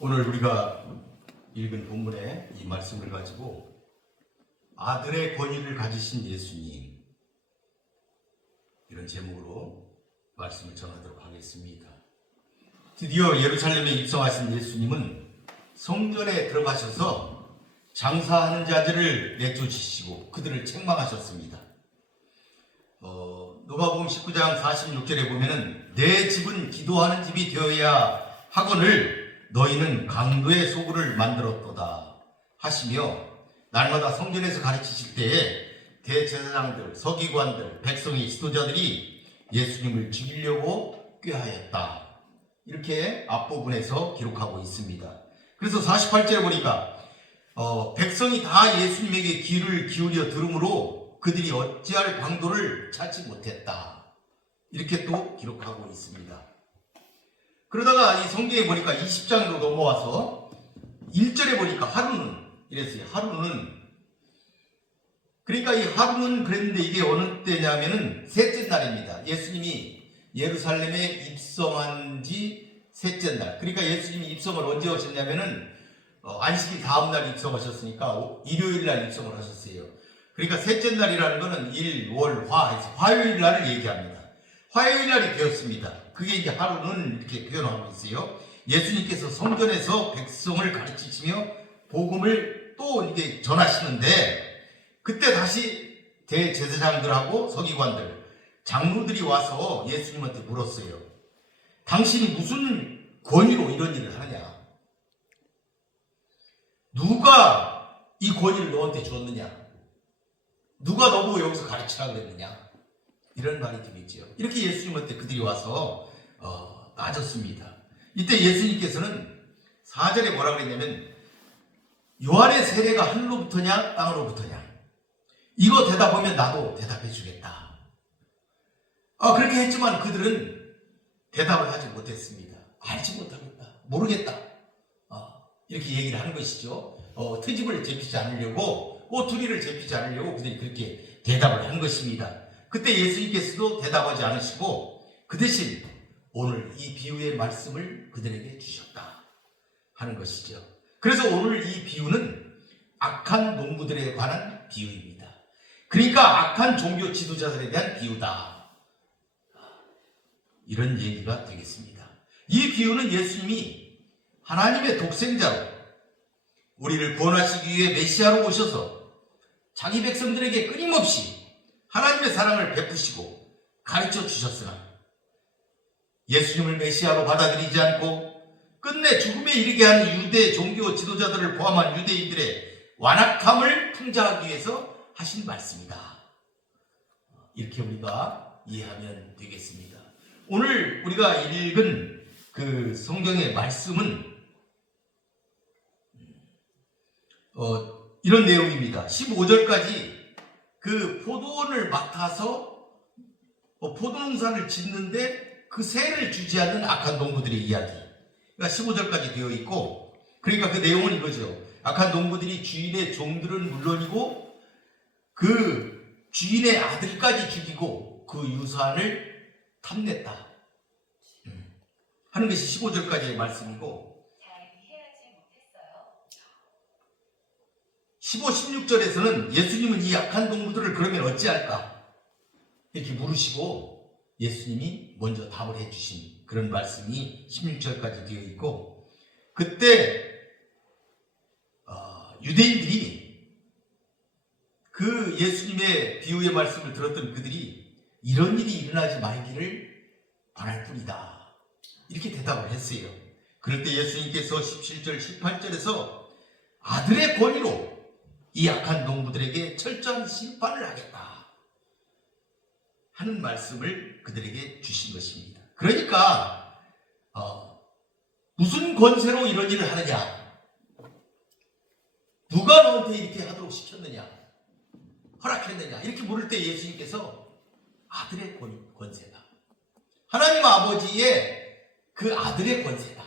오늘 우리가 읽은 본문의 이 말씀을 가지고 아들의 권위를 가지신 예수님, 이런 제목으로 말씀을 전하도록 하겠습니다. 드디어 예루살렘에 입성하신 예수님은 성전에 들어가셔서 장사하는 자들을 내쫓으시고 그들을 책망하셨습니다. 누가복음 19장 46절에 보면은 내 집은 기도하는 집이 되어야 하거늘 너희는 강도의 소굴을 만들었도다 하시며, 날마다 성전에서 가르치실 때에 대제사장들, 서기관들, 백성의 지도자들이 예수님을 죽이려고 꾀하였다, 이렇게 앞부분에서 기록하고 있습니다. 그래서 48절에 보니까 백성이 다 예수님에게 귀를 기울여 들으므로 그들이 어찌할 방도를 찾지 못했다, 이렇게 또 기록하고 있습니다. 그러다가 이 성경에 보니까 20장으로 넘어와서 1절에 보니까 하루는 이랬어요. 하루는, 그러니까 이 하루는 그랬는데 이게 어느 때냐면은 셋째 날입니다. 예수님이 예루살렘에 입성한 지 셋째 날. 그러니까 예수님이 입성을 언제 하셨냐면은 안식일 다음 날 입성하셨으니까 일요일 날 입성을 하셨어요. 그러니까 셋째 날이라는 거는 일, 월, 화 해서 화요일 날을 얘기합니다. 화요일 날이 되었습니다. 그게 이제 하루는 이렇게 표현하고 있어요. 예수님께서 성전에서 백성을 가르치시며 복음을 또 이게 전하시는데, 그때 다시 대제사장들하고 서기관들, 장로들이 와서 예수님한테 물었어요. 당신이 무슨 권위로 이런 일을 하느냐? 누가 이 권위를 너한테 줬느냐? 누가 너보고 여기서 가르치라 그랬느냐? 이런 말이 되겠죠. 이렇게 예수님한테 그들이 와서 따졌습니다. 이때 예수님께서는 4절에 뭐라 그랬냐면, 요한의 세례가 하늘로부터냐 땅으로부터냐, 이거 대답하면 나도 대답해 주겠다. 그렇게 했지만 그들은 대답을 하지 못했습니다. 알지 못하겠다, 모르겠다, 이렇게 얘기를 하는 것이죠. 트집을 잡히지 않으려고, 꼬투리를 잡히지 않으려고 그들이 그렇게 대답을 한 것입니다. 그때 예수님께서도 대답하지 않으시고 그 대신 오늘 이 비유의 말씀을 그들에게 주셨다 하는 것이죠. 그래서 오늘 이 비유는 악한 농부들에 관한 비유입니다. 그러니까 악한 종교 지도자들에 대한 비유다, 이런 얘기가 되겠습니다. 이 비유는 예수님이 하나님의 독생자로 우리를 구원하시기 위해 메시아로 오셔서 자기 백성들에게 끊임없이 하나님의 사랑을 베푸시고 가르쳐 주셨으나 예수님을 메시아로 받아들이지 않고 끝내 죽음에 이르게 하는 유대 종교 지도자들을 포함한 유대인들의 완악함을 풍자하기 위해서 하신 말씀이다, 이렇게 우리가 이해하면 되겠습니다. 오늘 우리가 읽은 그 성경의 말씀은 이런 내용입니다. 15절까지 그 포도원을 맡아서 포도농사를 짓는데 그 세를 주지 않는 악한 농부들의 이야기, 그러니까 15절까지 되어 있고, 그러니까 그 내용은 이거죠. 악한 농부들이 주인의 종들은 물론이고 그 주인의 아들까지 죽이고 그 유산을 탐냈다 하는 것이 15절까지의 말씀이고, 15, 16절에서는 예수님은 이 악한 농부들을 그러면 어찌할까 이렇게 물으시고 예수님이 먼저 답을 해주신 그런 말씀이 16절까지 되어 있고, 그때 유대인들이 그 예수님의 비유의 말씀을 들었던 그들이 이런 일이 일어나지 말기를 바랄 뿐이다, 이렇게 대답을 했어요. 그럴 때 예수님께서 17절 18절에서 아들의 권위로 이 악한 농부들에게 철저한 심판을 하겠다 하는 말씀을 그들에게 주신 것입니다. 그러니까 무슨 권세로 이런 일을 하느냐, 누가 너한테 이렇게 하도록 시켰느냐, 허락했느냐, 이렇게 물을 때 예수님께서 아들의 권세다, 하나님 아버지의 그 아들의 권세다,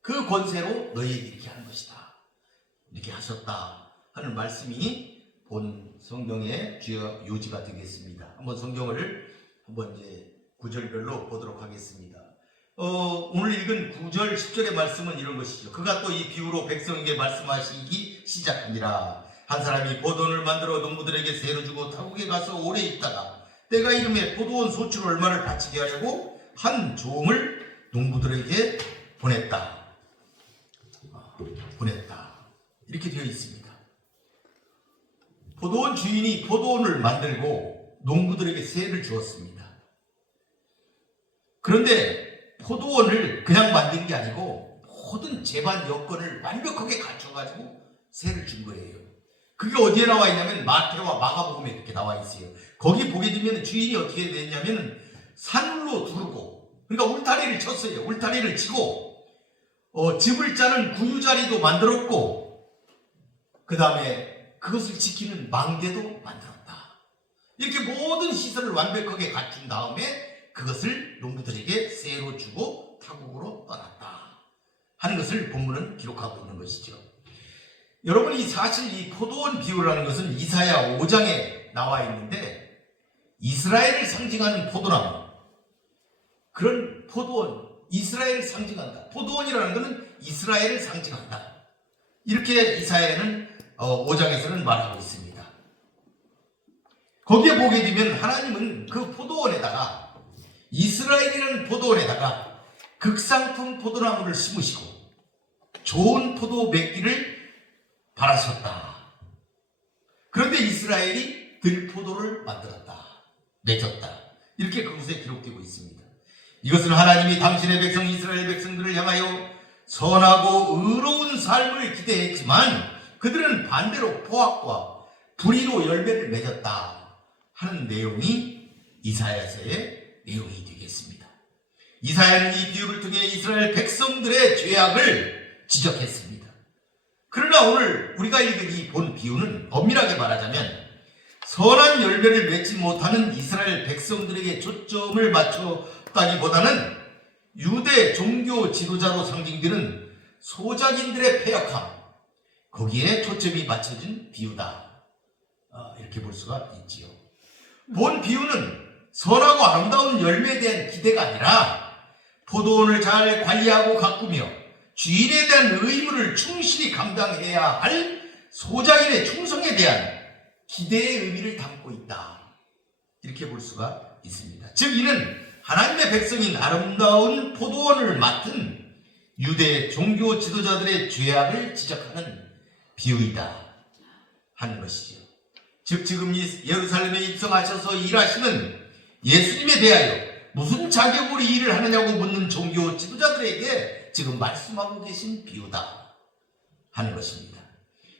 그 권세로 너희에게 이렇게 하는 것이다, 이렇게 하셨다 하는 말씀이 본 성경의 주요 요지가 되겠습니다. 한번 성경을 한번 이제 구절별로 보도록 하겠습니다. 오늘 읽은 9절 10절의 말씀은 이런 것이죠. 그가 또 이 비유로 백성에게 말씀하시기 시작하니라. 한 사람이 포도원을 만들어 농부들에게 세로 주고 타국에 가서 오래 있다가 때가 이름에 포도원 소출 얼마를 바치게 하려고 한 종을 농부들에게 보냈다. 이렇게 되어 있습니다. 포도원 주인이 포도원을 만들고 농부들에게 세를 주었습니다. 그런데 포도원을 그냥 만든 게 아니고 모든 제반 여건을 완벽하게 갖춰가지고 세를 준 거예요. 그게 어디에 나와 있냐면 마태와 마가복음에 이렇게 나와 있어요. 거기 보게 되면 주인이 어떻게 됐냐면 산으로 두르고, 그러니까 울타리를 쳤어요. 울타리를 치고 집을 짜는 구유자리도 만들었고, 그 다음에 그것을 지키는 망대도 만들었다. 이렇게 모든 시설을 완벽하게 갖춘 다음에 그것을 농부들에게 세로 주고 타국으로 떠났다 하는 것을 본문은 기록하고 있는 것이죠. 여러분이 사실 이 포도원 비유라는 것은 이사야 5장에 나와 있는데, 이스라엘을 상징하는 포도나무, 그런 포도원, 이스라엘을 상징한다. 포도원이라는 것은 이스라엘을 상징한다. 이렇게 이사야는 5장에서는 말하고 있습니다. 거기에 보게 되면 하나님은 그 포도원에다가, 이스라엘이라는 포도원에다가 극상품 포도나무를 심으시고 좋은 포도 맺기를 바라셨다. 그런데 이스라엘이 들포도를 만들었다, 맺었다. 이렇게 그곳에 기록되고 있습니다. 이것은 하나님이 당신의 백성 이스라엘 백성들을 향하여 선하고 의로운 삶을 기대했지만 그들은 반대로 포악과 불의로 열매를 맺었다 하는 내용이 이사야서의 내용이 되겠습니다. 이사야는 이 비유를 통해 이스라엘 백성들의 죄악을 지적했습니다. 그러나 오늘 우리가 읽은 이 본 비유는 엄밀하게 말하자면 선한 열매를 맺지 못하는 이스라엘 백성들에게 초점을 맞췄다기보다는 유대 종교 지도자로 상징되는 소작인들의 패역함, 거기에 초점이 맞춰진 비유다. 이렇게 볼 수가 있지요. 본 비유는 선하고 아름다운 열매에 대한 기대가 아니라 포도원을 잘 관리하고 가꾸며 주인에 대한 의무를 충실히 감당해야 할 소작인의 충성에 대한 기대의 의미를 담고 있다. 이렇게 볼 수가 있습니다. 즉 이는 하나님의 백성인 아름다운 포도원을 맡은 유대 종교 지도자들의 죄악을 지적하는 비유이다 하는 것이죠. 즉 지금 예루살렘에 입성하셔서 일하시는 예수님에 대하여 무슨 자격으로 일을 하느냐고 묻는 종교 지도자들에게 지금 말씀하고 계신 비유다 하는 것입니다.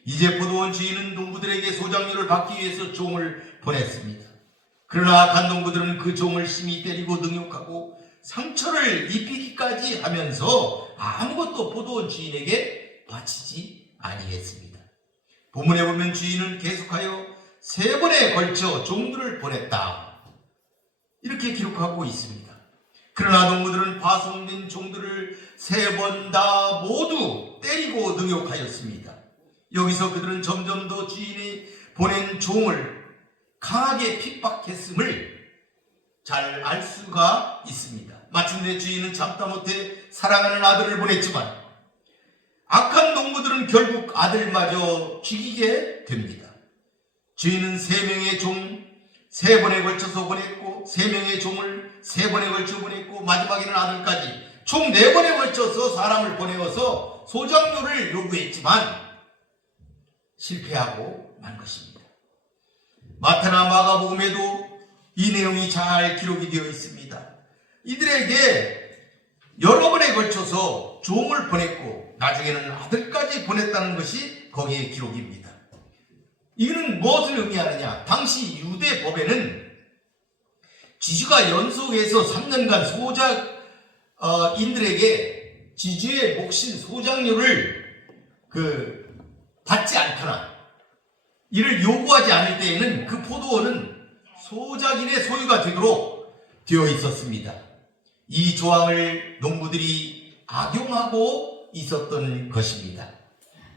이제 포도원 주인은 농부들에게 소작료를 받기 위해서 종을 보냈습니다. 그러나 악한 농부들은 그 종을 심히 때리고 능욕하고 상처를 입히기까지 하면서 아무것도 포도원 주인에게 바치지 아니했습니다. 본문에 보면 주인은 계속하여 3번에 걸쳐 종들을 보냈다, 이렇게 기록하고 있습니다. 그러나 농부들은 파송된 종들을 3번 다 모두 때리고 능욕하였습니다. 여기서 그들은 점점 더 주인이 보낸 종을 강하게 핍박했음을 잘 알 수가 있습니다. 마침내 주인은 참다 못해 사랑하는 아들을 보냈지만 악한 농부들은 결국 아들마저 죽이게 됩니다. 주인은 3명의 종 3번에 걸쳐서 보냈고 3명의 종을 3번에 걸쳐 보냈고 마지막에는 아들까지 총 4번에 걸쳐서 사람을 보내어서 소작료를 요구했지만 실패하고 만 것입니다. 마태나 마가복음에도 이 내용이 잘 기록이 되어 있습니다. 이들에게 여러 번에 걸쳐서 종을 보냈고 나중에는 아들까지 보냈다는 것이 거기에 기록입니다. 이는 무엇을 의미하느냐? 당시 유대 법에는 지주가 연속해서 3년간 소작인들에게 지주의 몫인 소작료를 받지 않거나 이를 요구하지 않을 때에는 그 포도원은 소작인의 소유가 되도록 되어 있었습니다. 이 조항을 농부들이 악용하고 있었던 것입니다.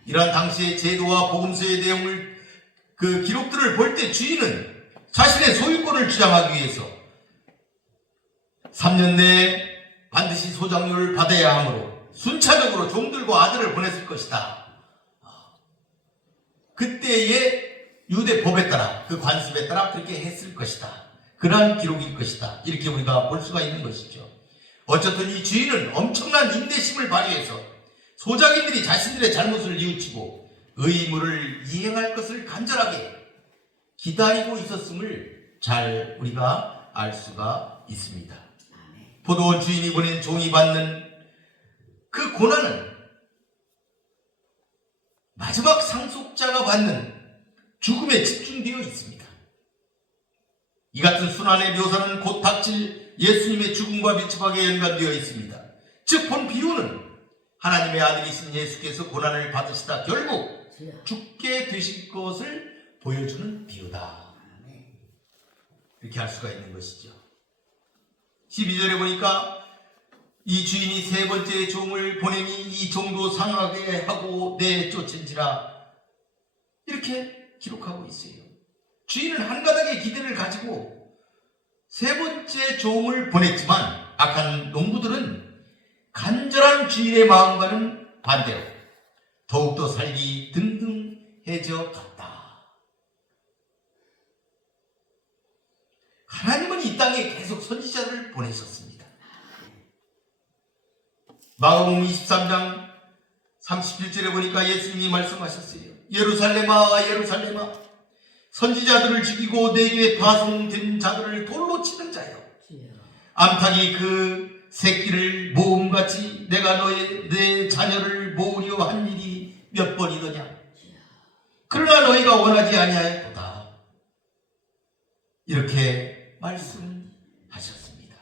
이러한 당시의 제도와 복음서의 내용을 기록들을 볼 때 주인은 자신의 소유권을 주장하기 위해서 3년 내에 반드시 소장료를 받아야 하므로 순차적으로 종들과 아들을 보냈을 것이다. 그때의 유대 법에 따라, 그 관습에 따라 그렇게 했을 것이다. 그러한 기록일 것이다. 이렇게 우리가 볼 수가 있는 것이죠. 어쨌든 이 주인은 엄청난 인내심을 발휘해서 소작인들이 자신들의 잘못을 뉘우치고 의무를 이행할 것을 간절하게 기다리고 있었음을 잘 우리가 알 수가 있습니다. 포도원 주인이 보낸 종이 받는 그 고난은 마지막 상속자가 받는 죽음에 집중되어 있습니다. 이 같은 순환의 묘사는 곧 닥칠 예수님의 죽음과 밀접하게 연관되어 있습니다. 즉 본 비유는 하나님의 아들이신 예수께서 고난을 받으시다 결국 죽게 되실 것을 보여주는 비유다. 이렇게 할 수가 있는 것이죠. 12절에 보니까 이 주인이 세 번째 종을 보내니 이 종도 상하게 하고 내쫓은지라 이렇게 기록하고 있어요. 주인은 한가닥의 기대를 가지고 세 번째 종을 보냈지만 악한 농부들은 간절한 주인의 마음과는 반대로 더욱더 살기 등등해져 갔다. 하나님은 이 땅에 계속 선지자를 보내셨습니다. 마가복음 23장 31절에 보니까 예수님이 말씀하셨어요. 예루살렘아 예루살렘아 선지자들을 죽이고 내게 파송된 자들을 돌로 치는 자여, 암탉이 그 새끼를 모음같이 내가 내 자녀를 모으려 한 일이 몇 번이더냐. 그러나 너희가 원하지 아니하였도다. 이렇게 말씀하셨습니다.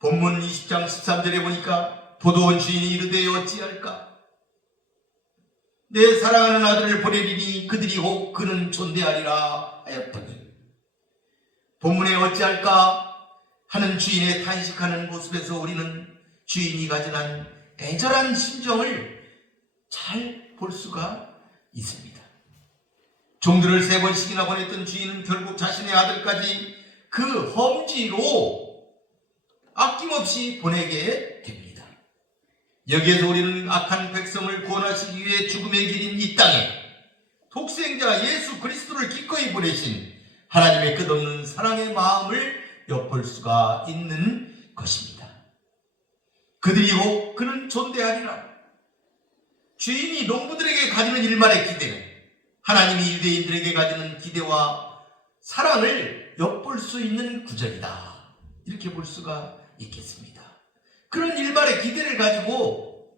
본문 20장 13절에 보니까 포도원 주인이 이르되 어찌할까? 내 사랑하는 아들을 보내리니 그들이 혹 그는 존대하리라 하였더니, 본문에 어찌할까 하는 주인의 탄식하는 모습에서 우리는 주인이 가진 애절한 심정을 잘 볼 수가 있습니다. 종들을 세 번씩이나 보냈던 주인은 결국 자신의 아들까지 그 험지로 아낌없이 보내게 됩니다. 여기에서 우리는 악한 백성을 구원하시기 위해 죽음의 길인 이 땅에 독생자 예수 그리스도를 기꺼이 보내신 하나님의 끝없는 사랑의 마음을 엿볼 수가 있는 것입니다. 그들이 혹 그는 존대하리라. 주인이 농부들에게 가지는 일말의 기대는 하나님이 유대인들에게 가지는 기대와 사랑을 엿볼 수 있는 구절이다. 이렇게 볼 수가 있겠습니다. 그런 일말의 기대를 가지고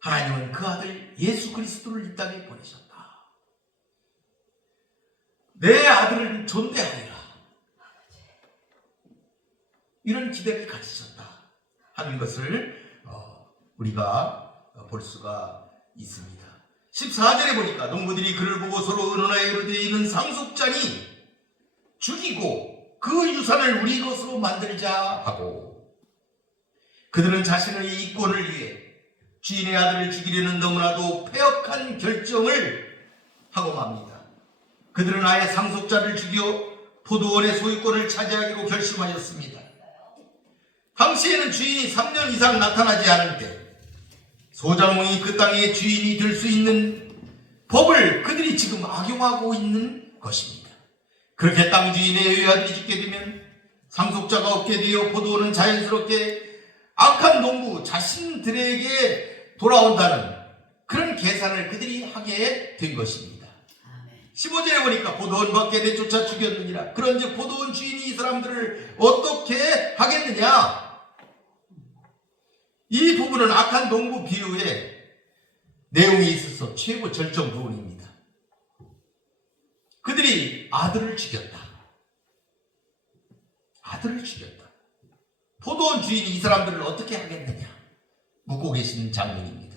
하나님은 그 아들 예수 그리스도를 이 땅에 보내셨다. 내 아들을 존대하리라. 이런 기대를 가지셨다 하는 것을 우리가 볼 수가 있습니다. 14절에 보니까 농부들이 그를 보고 서로 의논하여 이르되 이는 상속자니 죽이고 그 유산을 우리 것으로 만들자 하고, 그들은 자신의 이권을 위해 주인의 아들을 죽이려는 너무나도 패역한 결정을 하고 맙니다. 그들은 아예 상속자를 죽여 포도원의 소유권을 차지하기로 결심하였습니다. 당시에는 주인이 3년 이상 나타나지 않을 때 소작농이 그 땅의 주인이 될 수 있는 법을 그들이 지금 악용하고 있는 것입니다. 그렇게 땅 주인의 외아들이 죽게 되면 상속자가 없게 되어 포도원은 자연스럽게 악한 농부 자신들에게 돌아온다는 그런 계산을 그들이 하게 된 것입니다. 15절에 보니까 포도원 밖에 내쫓아 죽였느니라. 그런즉 포도원 주인이 이 사람들을 어떻게 하겠느냐. 이 부분은 악한 농부 비유의 내용이 있어서 최고 절정 부분입니다. 그들이 아들을 죽였다. 아들을 죽였다. 포도원 주인이 이 사람들을 어떻게 하겠느냐 묻고 계시는 장면입니다.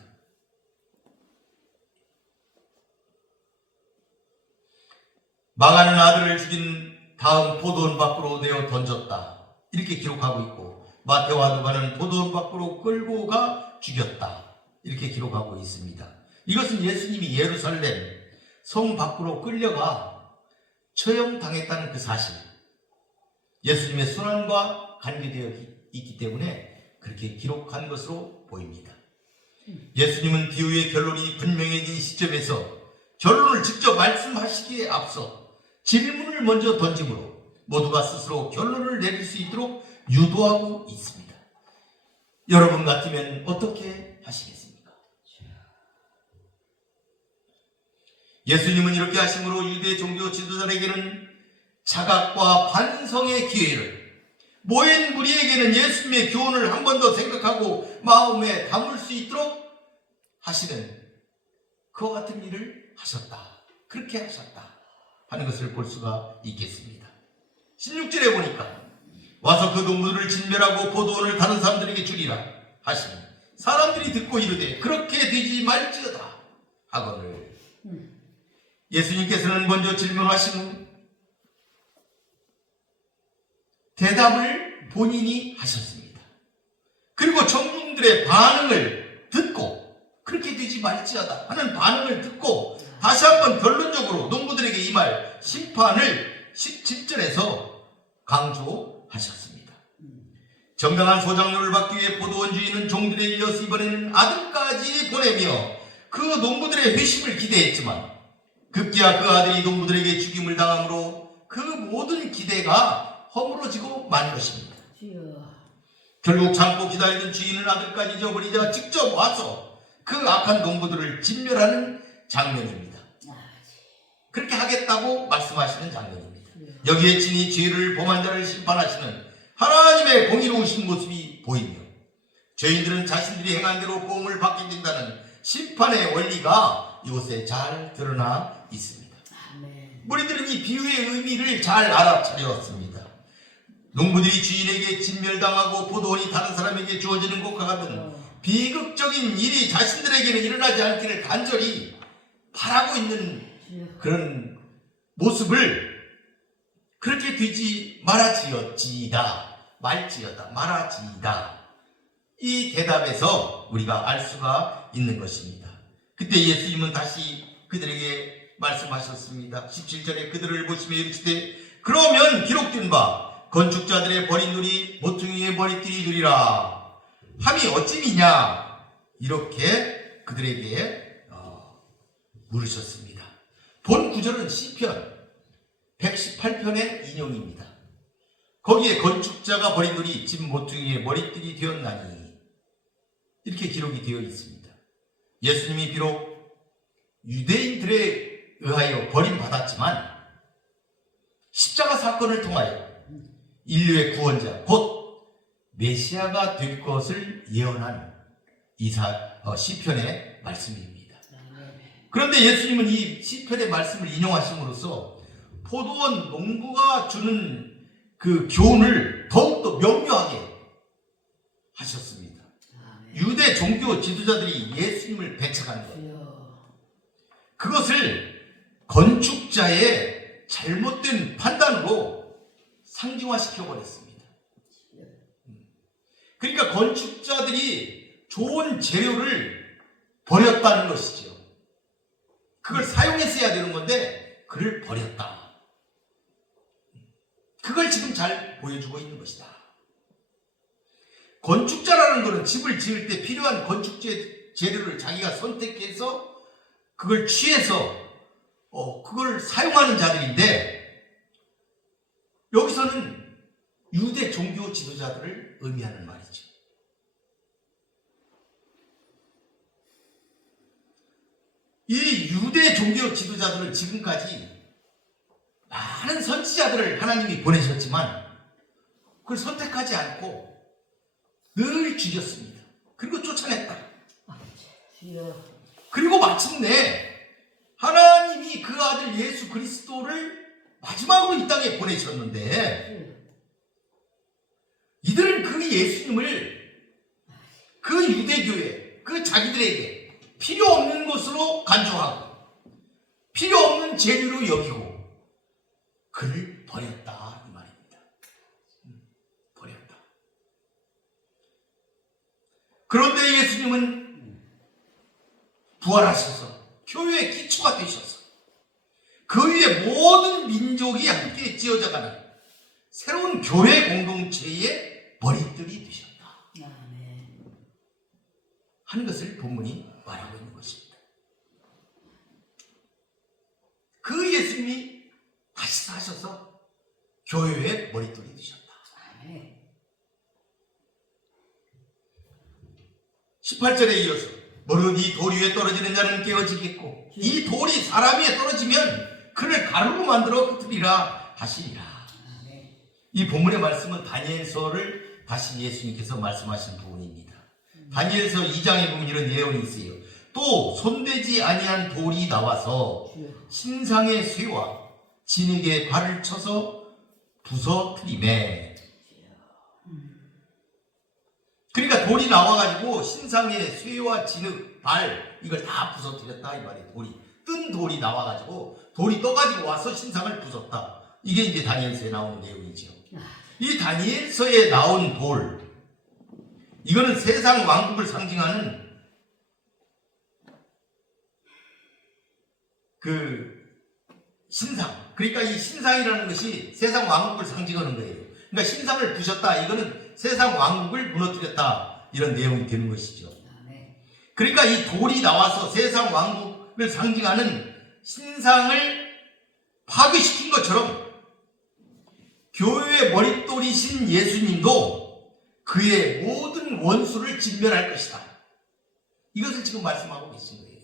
망하는 아들을 죽인 다음 포도원 밖으로 내어 던졌다. 이렇게 기록하고 있고, 마태와 누가는 포도원 밖으로 끌고 가 죽였다. 이렇게 기록하고 있습니다. 이것은 예수님이 예루살렘 성 밖으로 끌려가 처형당했다는 그 사실, 예수님의 순환과 관계되어 있기 때문에 그렇게 기록한 것으로 보입니다. 예수님은 비유의 결론이 분명해진 시점에서 결론을 직접 말씀하시기에 앞서 질문을 먼저 던짐으로 모두가 스스로 결론을 내릴 수 있도록 유도하고 있습니다. 여러분 같으면 어떻게 하시겠습니까? 예수님은 이렇게 하심으로 유대 종교 지도자에게는 자각과 반성의 기회를, 모인 무리에게는 예수님의 교훈을 한 번 더 생각하고 마음에 담을 수 있도록 하시는 그와 같은 일을 하셨다. 그렇게 하셨다 하는 것을 볼 수가 있겠습니다. 16절에 보니까 와서 그 농부들을 진멸하고 포도원을 다른 사람들에게 주리라 하시니 사람들이 듣고 이르되 그렇게 되지 말지어다 하거늘. 예수님께서는 먼저 질문하신 후 대답을 본인이 하셨습니다. 그리고 청중들의 반응을 듣고 그렇게 되지 말지어다 하는 반응을 듣고 다시 한번 결론적으로 농부들에게 이 말 심판을 17절에서 강조하셨습니다. 정당한 소작료를 받기 위해 포도원 주인은 종들에 이어서 이번에는 아들까지 보내며 그 농부들의 회심을 기대했지만 급기야 그 아들이 농부들에게 죽임을 당함으로 그 모든 기대가 허물어지고 만 것입니다. 결국 참고 기다리던 주인은 아들까지 잊어버리자 직접 와서 그 악한 농부들을 진멸하는 장면입니다. 그렇게 하겠다고 말씀하시는 장면입니다. 여기에 친히 죄를 범한 자를 심판하시는 하나님의 공의로우신 모습이 보이며 죄인들은 자신들이 행한 대로 보응을 받게 된다는 심판의 원리가 이곳에 잘 드러나 있습니다. 무리들은 이 비유의 의미를 잘 알아차렸습니다. 농부들이 주인에게 진멸당하고 포도원이 다른 사람에게 주어지는 것과 같은 비극적인 일이 자신들에게는 일어나지 않기를 간절히 바라고 있는 그런 모습을 그렇게 되지 말지어다 이 대답에서 우리가 알 수가 있는 것입니다. 그때 예수님은 다시 그들에게 말씀하셨습니다. 17절에 그들을 보시며 이르시되 그러면 기록된 바 건축자들의 버린 돌이 모퉁이의 머리띠이 되리라 함이 어찌미냐 이렇게 그들에게 물으셨습니다. 본 구절은 시편 118편의 인용입니다. 거기에 건축자가 버린 돌이 집 모퉁이의 머리띠이 되었나니 이렇게 기록이 되어 있습니다. 예수님이 비록 유대인들에 의하여 버림받았지만 십자가 사건을 통하여 인류의 구원자 곧 메시아가 될 것을 예언한 시편의 말씀입니다. 그런데 예수님은 이 시편의 말씀을 인용하심으로써 포도원 농부가 주는 그 교훈을 더욱더 명료하게 하셨습니다. 유대 종교 지도자들이 예수님을 배척한 것, 그것을 건축자의 잘못된 판단으로 상징화시켜버렸습니다. 그러니까 건축자들이 좋은 재료를 버렸다는 것이죠. 그걸 사용했어야 되는 건데 그를 버렸다. 그걸 지금 잘 보여주고 있는 것이다. 건축자라는 것은 집을 지을 때 필요한 건축 재료를 자기가 선택해서 그걸 취해서 그걸 사용하는 자들인데 여기서는 유대 종교 지도자들을 의미하는 말이죠. 이 유대 종교 지도자들은 지금까지 많은 선지자들을 하나님이 보내셨지만 그걸 선택하지 않고 늘 죽였습니다. 그리고 쫓아냈다. 그리고 마침내 하나님이 그 아들 예수 그리스도를 마지막으로 이 땅에 보내셨는데 이들은 그 예수님을 그 유대교회 그 자기들에게 필요 없는 것으로 간주하고 필요 없는 재료로 여기고 그를 버렸다 이 말입니다. 버렸다. 그런데 예수님은 부활하셔서 교회의 기초가 되셔서 그 위에 모든 민족이 함께 지어져가는 새로운 교회 공동체의 머리털이 되셨다 아멘. 하는 것을 본문이 말하고 있는 것입니다. 그 예수님이 다시 사셔서 교회의 머리털이 되셨다. 아멘. 18절에 이어서 무릇 이 돌 위에 떨어지는 자는 깨어지겠고 이 돌이 사람 위에 떨어지면 그를 가루로 만들어 흩으리라 하시니라. 아멘. 이 본문의 말씀은 다니엘서를 다시 예수님께서 말씀하신 부분입니다. 다니엘서 2장에 보면 이런 내용이 있어요. 또 손대지 아니한 돌이 나와서 신상의 쇠와 진에게 발을 쳐서 부서뜨리매. 그러니까 돌이 나와가지고 신상의 쇠와 진흙, 발 이걸 다 부서뜨렸다 이 말이에요. 돌이 뜬 돌이 나와가지고 돌이 떠가지고 와서 신상을 부쉈다. 이게 이제 다니엘서에 나오는 내용이죠. 이 다니엘서에 나온 돌, 이거는 세상 왕국을 상징하는 그 신상. 그러니까 이 신상이라는 것이 세상 왕국을 상징하는 거예요. 그러니까 신상을 부셨다. 이거는 세상 왕국을 무너뜨렸다. 이런 내용이 되는 것이죠. 그러니까 이 돌이 나와서 세상 왕국을 상징하는 신상을 파괴시킨 것처럼 교회의 머릿돌이신 예수님도 그의 모든 원수를 진멸할 것이다. 이것을 지금 말씀하고 계신 거예요.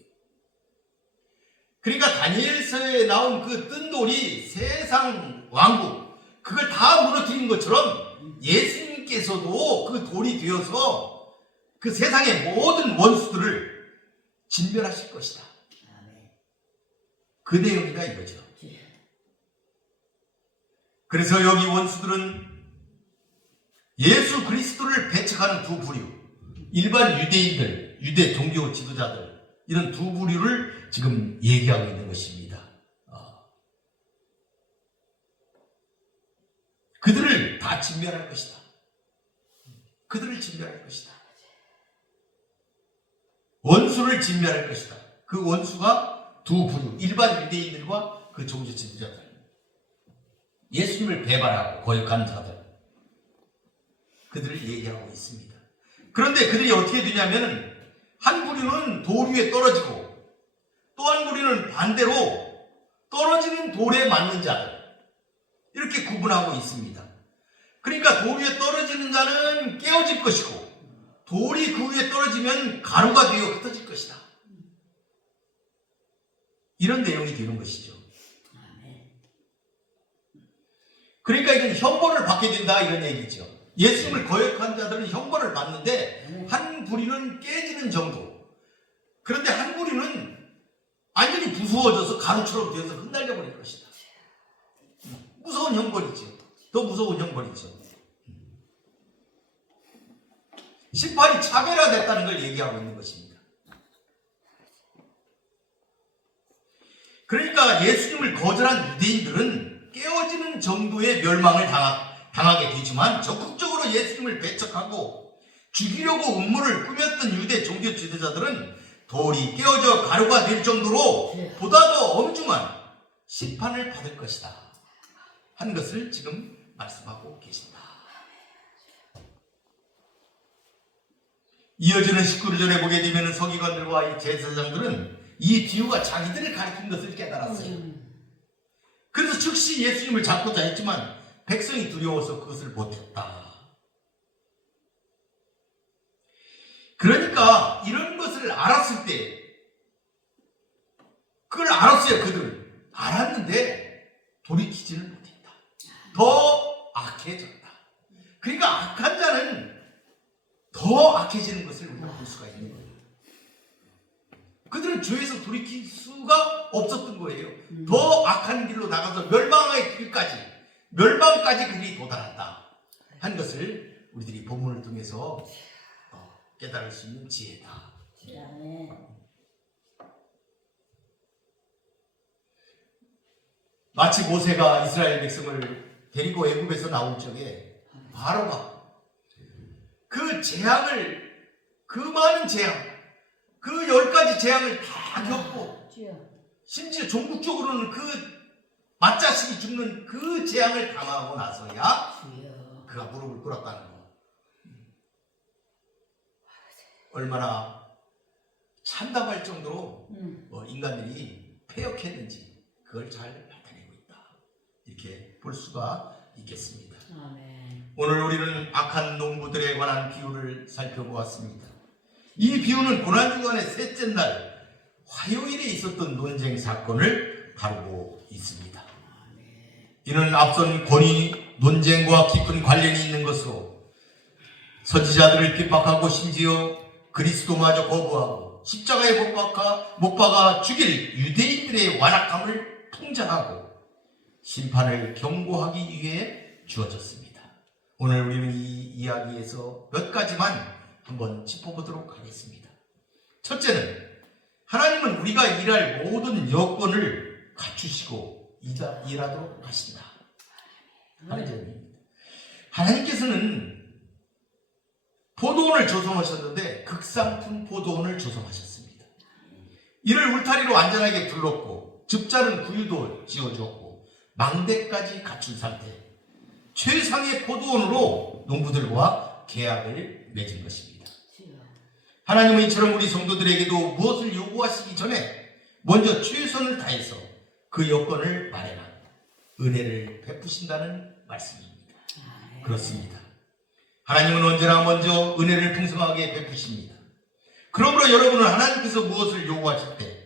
그러니까 다니엘서에 나온 그 뜬 돌이 세상 왕국, 그걸 다 무너뜨린 것처럼 예수님께서도 그 돌이 되어서 그 세상의 모든 원수들을 진멸하실 것이다. 그 내용이다 이거죠. 그래서 여기 원수들은 예수 그리스도를 배척하는 두 부류, 일반 유대인들, 유대 종교 지도자들, 이런 두 부류를 지금 얘기하고 있는 것입니다. 그들을 다 진멸할 것이다. 그들을 진멸할 것이다. 원수를 진멸할 것이다. 그 원수가 두 부류, 일반 유대인들과 그 종교 지도자들, 예수님을 배반하고 거역한 자들, 그들을 얘기하고 있습니다. 그런데 그들이 어떻게 되냐면 한 부류는 돌 위에 떨어지고 또 한 부류는 반대로 떨어지는 돌에 맞는 자들, 이렇게 구분하고 있습니다. 그러니까 돌 위에 떨어지는 자는 깨어질 것이고 돌이 그 위에 떨어지면 가루가 되어 흩어질 것이다. 이런 내용이 되는 것이죠. 그러니까 이건 형벌을 받게 된다 이런 얘기죠. 예수님을 거역한 자들은 형벌을 받는데 한 부리는 깨지는 정도. 그런데 한 부리는 완전히 부수어져서 가루처럼 되어서 흩날려 버릴 것이다. 무서운 형벌이죠. 더 무서운 형벌이죠. 심판이 차별화됐다는 걸 얘기하고 있는 것입니다. 그러니까 예수님을 거절한 유대인들은 깨어지는 정도의 멸망을 당하게 되지만 적극적으로 예수님을 배척하고 죽이려고 음모를 꾸몄던 유대 종교 지도자들은 돌이 깨어져 가루가 될 정도로 보다 더 엄중한 심판을 받을 것이다 하는 것을 지금 말씀하고 계신다. 이어지는 19절에 보게 되면 서기관들과 이 제사장들은 이 비유가 자기들을 가리킨 것을 깨달았어요. 그래서 즉시 예수님을 잡고자 했지만 백성이 두려워서 그것을 못했다. 그러니까 이런 것을 알았을 때, 그걸 알았어요. 그들은 알았는데 돌이키지는 못했다. 더 악해졌다. 그러니까 악한 자는 더 악해지는 것을 우리가 볼 수가 있는 거예요. 그들은 죄에서 돌이킬 수가 없었던 거예요. 더 악한 길로 나가서 멸망의 길까지, 멸망까지 그들이 도달한다 하는 것을 우리들이 본문을 통해서 깨달을 수 있는 지혜다. 마치 모세가 이스라엘 백성을 데리고 애굽에서 나올 적에 바로가 그 재앙을, 그 많은 재앙, 그 10가지 재앙을 다 겪고 심지어 종국적으로는 그 맏자식이 죽는 그 재앙을 당하고 나서야 그가 무릎을 꿇었다는 거. 얼마나 참담할 정도로 음. 인간들이 패역했는지 그걸 잘 나타내고 있다. 이렇게 볼 수가 있겠습니다. 아멘. 오늘 우리는 악한 농부들에 관한 비유를 살펴보았습니다. 이 비유는 고난주간의 셋째 날 화요일에 있었던 논쟁 사건을 다루고 있습니다. 이는 앞선 권위 논쟁과 깊은 관련이 있는 것으로 선지자들을 핍박하고 심지어 그리스도마저 거부하고 십자가에 못 박아 죽일 유대인들의 완악함을 풍자하고 심판을 경고하기 위해 주어졌습니다. 오늘 우리는 이 이야기에서 몇 가지만 한번 짚어보도록 하겠습니다. 첫째는 하나님은 우리가 일할 모든 여건을 갖추시고 일하도록 하신다 하는 점입니다. 하나님께서는 포도원을 조성하셨는데 극상품 포도원을 조성하셨습니다. 이를 울타리로 안전하게 둘렀고 즙자른 구유도 지어주었고 망대까지 갖춘 상태, 최상의 포도원으로 농부들과 계약을 맺은 것입니다. 하나님은 이처럼 우리 성도들에게도 무엇을 요구하시기 전에 먼저 최선을 다해서 그 여건을 마련하고 은혜를 베푸신다는 말씀입니다. 그렇습니다. 하나님은 언제나 먼저 은혜를 풍성하게 베푸십니다. 그러므로 여러분은 하나님께서 무엇을 요구하실 때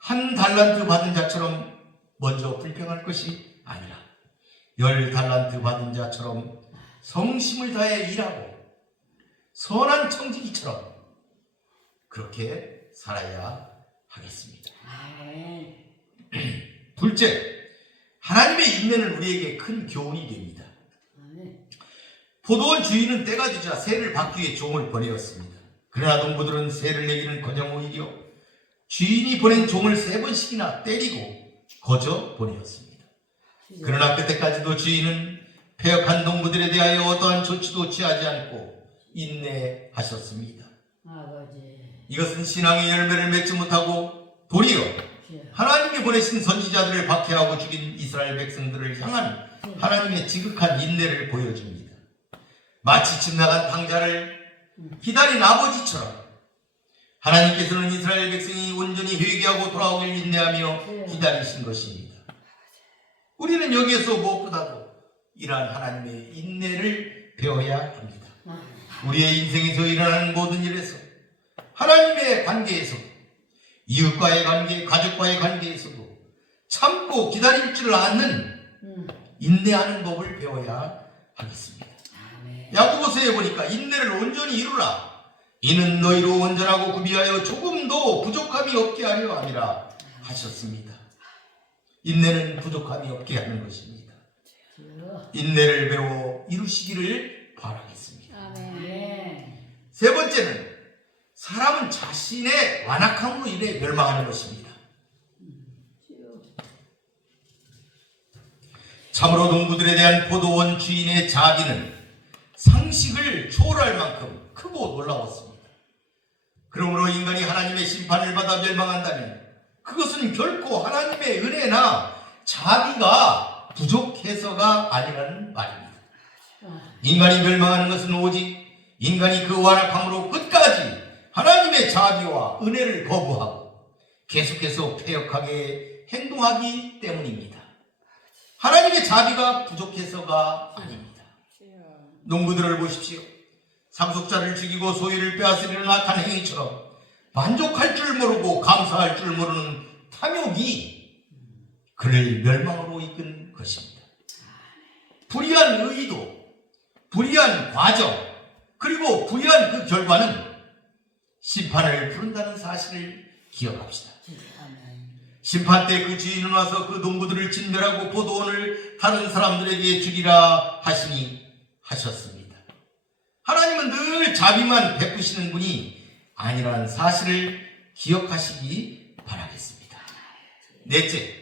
한 달란트 받은 자처럼 먼저 불평할 것이 아니라 10달란트 받은 자처럼 성심을 다해 일하고 선한 청지기처럼 그렇게 살아야 하겠습니다. 둘째, 하나님의 인내는 우리에게 큰 교훈이 됩니다. 포도원 주인은 때가 주자 세를 받기 위해 종을 보내었습니다. 그러나 농부들은 세를 내기는커녕 오히려 주인이 보낸 종을 3번씩이나 때리고 거저 보내었습니다. 그러나 그때까지도 주인은 패역한 농부들에 대하여 어떠한 조치도 취하지 않고 인내하셨습니다. 이것은 신앙의 열매를 맺지 못하고 도리어 하나님이 보내신 선지자들을 박해하고 죽인 이스라엘 백성들을 향한 하나님의 지극한 인내를 보여줍니다. 마치 집 나간 당자를 기다린 아버지처럼 하나님께서는 이스라엘 백성이 온전히 회개하고 돌아오길 인내하며 기다리신 것입니다. 우리는 여기에서 무엇보다도 이러한 하나님의 인내를 배워야 합니다. 우리의 인생에서 일어나는 모든 일에서 하나님의 관계에서 이웃과의 관계, 가족과의 관계에서도 참고 기다릴 줄 아는 인내하는 법을 배워야 하겠습니다. 야고보서에 보니까 인내를 온전히 이루라. 이는 너희로 온전하고 구비하여 조금도 부족함이 없게 하려 함이라 하셨습니다. 인내는 부족함이 없게 하는 것입니다. 인내를 배워 이루시기를 바라겠습니다. 세 번째는 사람은 자신의 완악함으로 인해 멸망하는 것입니다. 참으로 농부들에 대한 포도원 주인의 자비는 상식을 초월할 만큼 크고 놀라웠습니다. 그러므로 인간이 하나님의 심판을 받아 멸망한다면 그것은 결코 하나님의 은혜나 자비가 부족해서가 아니라는 말입니다. 인간이 멸망하는 것은 오직 인간이 그 완악함으로 끝까지 하나님의 자비와 은혜를 거부하고 계속해서 패역하게 행동하기 때문입니다. 하나님의 자비가 부족해서가 아닙니다. 농부들을 보십시오. 상속자를 죽이고 소유를 빼앗으려는 악한 행위처럼 만족할 줄 모르고 감사할 줄 모르는 탐욕이 그를 멸망으로 이끈 것입니다. 불의한 의도, 불의한 과정, 그리고 불의한 그 결과는 심판을 부른다는 사실을 기억합시다. 심판 때 그 주인은 와서 그 농부들을 진멸하고 포도원을 다른 사람들에게 주리라 하시니 하셨습니다. 하나님은 늘 자비만 베푸시는 분이 아니라는 사실을 기억하시기 바라겠습니다. 넷째,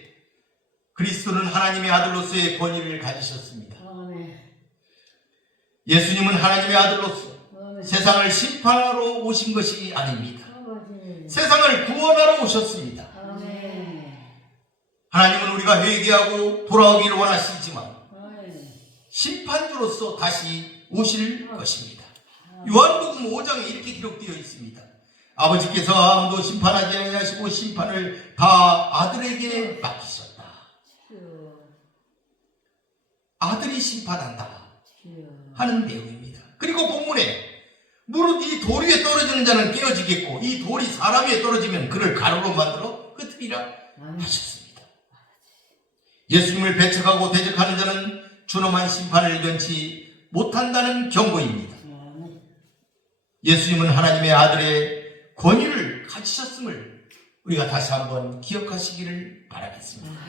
그리스도는 하나님의 아들로서의 권위를 가지셨습니다. 예수님은 하나님의 아들로서 세상을 심판하러 오신 것이 아닙니다. 세상을 구원하러 오셨습니다. 하나님은 우리가 회개하고 돌아오기를 원하시지만 심판주로서 다시 오실 것입니다. 요한복음 5장에 이렇게 기록되어 있습니다. 아버지께서 아무도 심판하지 아니하시고 심판을 다 아들에게 맡기셨다. 아들이 심판한다 하는 내용입니다. 그리고 본문에 무릇 이 돌 위에 떨어지는 자는 깨어지겠고 이 돌이 사람 위에 떨어지면 그를 가루로 만들어 흩으리라 하셨습니다. 예수님을 배척하고 대적하는 자는 준엄한 심판을 면치 못한다는 경고입니다. 예수님은 하나님의 아들의 권위를 가지셨음을 우리가 다시 한번 기억하시기를 바라겠습니다.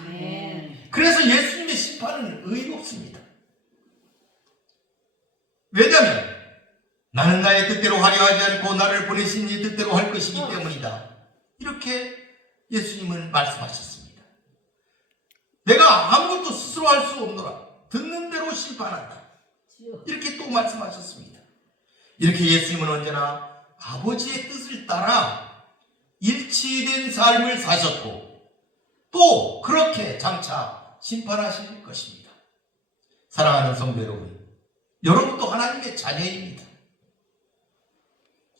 그래서 예수님의 심판은 의롭습니다. 왜냐하면 나는 나의 뜻대로 하려 하지 않고 나를 보내신 이 뜻대로 할 것이기 때문이다. 이렇게 예수님은 말씀하셨습니다. 내가 아무것도 스스로 할 수 없노라. 듣는 대로 심판한다. 이렇게 또 말씀하셨습니다. 이렇게 예수님은 언제나 아버지의 뜻을 따라 일치된 삶을 사셨고 또 그렇게 장차 심판하실 것입니다. 사랑하는 성도 여러분, 여러분도 하나님의 자녀입니다.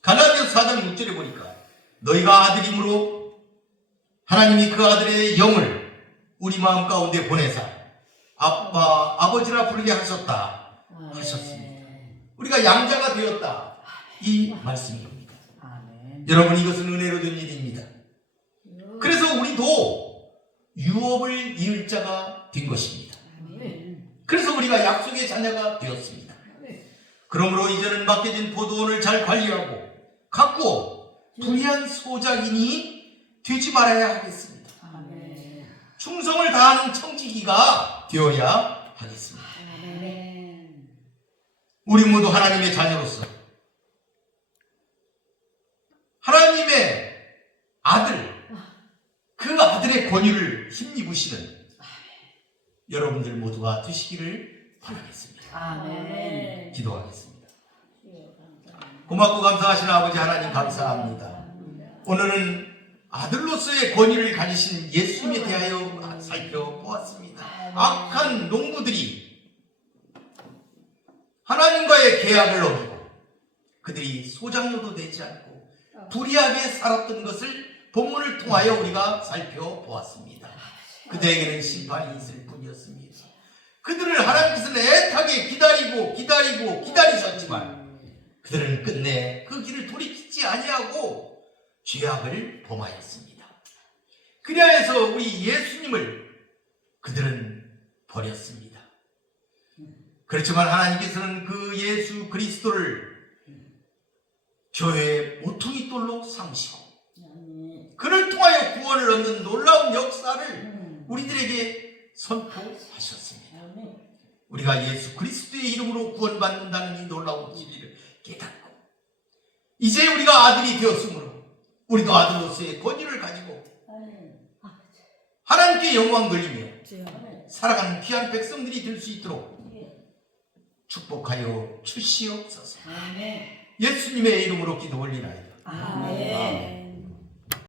갈라디아서 4장 6절에 보니까 너희가 아들이므로 하나님이 그 아들의 영을 우리 마음 가운데 보내사 아빠, 아버지라 부르게 하셨다 하셨습니다. 우리가 양자가 되었다 이 말씀입니다. 여러분, 이것은 은혜로 된 일입니다. 그래서 우리도 유업을 이을 자가 된 것입니다. 그래서 우리가 약속의 자녀가 되었습니다. 그러므로 이제는 맡겨진 포도원을 잘 관리하고 가꾸어 불의한 소작인이 되지 말아야 하겠습니다. 충성을 다하는 청지기가 되어야 하겠습니다. 우리 모두 하나님의 자녀로서 하나님의 아들, 그 아들의 권위를 힘입으시는 여러분들 모두가 되시기를 바라겠습니다. 기도하겠습니다. 고맙고 감사하신 아버지 하나님 감사합니다. 오늘은 아들로서의 권위를 가지신 예수님에 대하여 살펴보았습니다. 악한 농부들이 하나님과의 계약을 어기고 그들이 소작료도 되지 않고 불의하게 살았던 것을 본문을 통하여 우리가 살펴보았습니다. 그들에게는 심판이 있을 뿐이었습니다. 그들을 하나님께서는 애타게 기다리셨지만 그들은 끝내 그 길을 돌이키지 아니하고 죄악을 범하였습니다. 그리하여서 우리 예수님을 그들은 버렸습니다. 그렇지만 하나님께서는 그 예수 그리스도를 교회의 모퉁이 돌로 삼으시고 그를 통하여 구원을 얻는 놀라운 역사를 우리들에게 선포하셨습니다. 우리가 예수 그리스도의 이름으로 구원받는다는 이 놀라운 진리를 깨닫고 이제 우리가 아들이 되었으므로 우리도 아들로서의 권위를 가지고 하나님께 영광 돌리며 살아가는 귀한 백성들이 될 수 있도록 축복하여 주시옵소서. 예수님의 이름으로 기도 올리나이다. 아멘.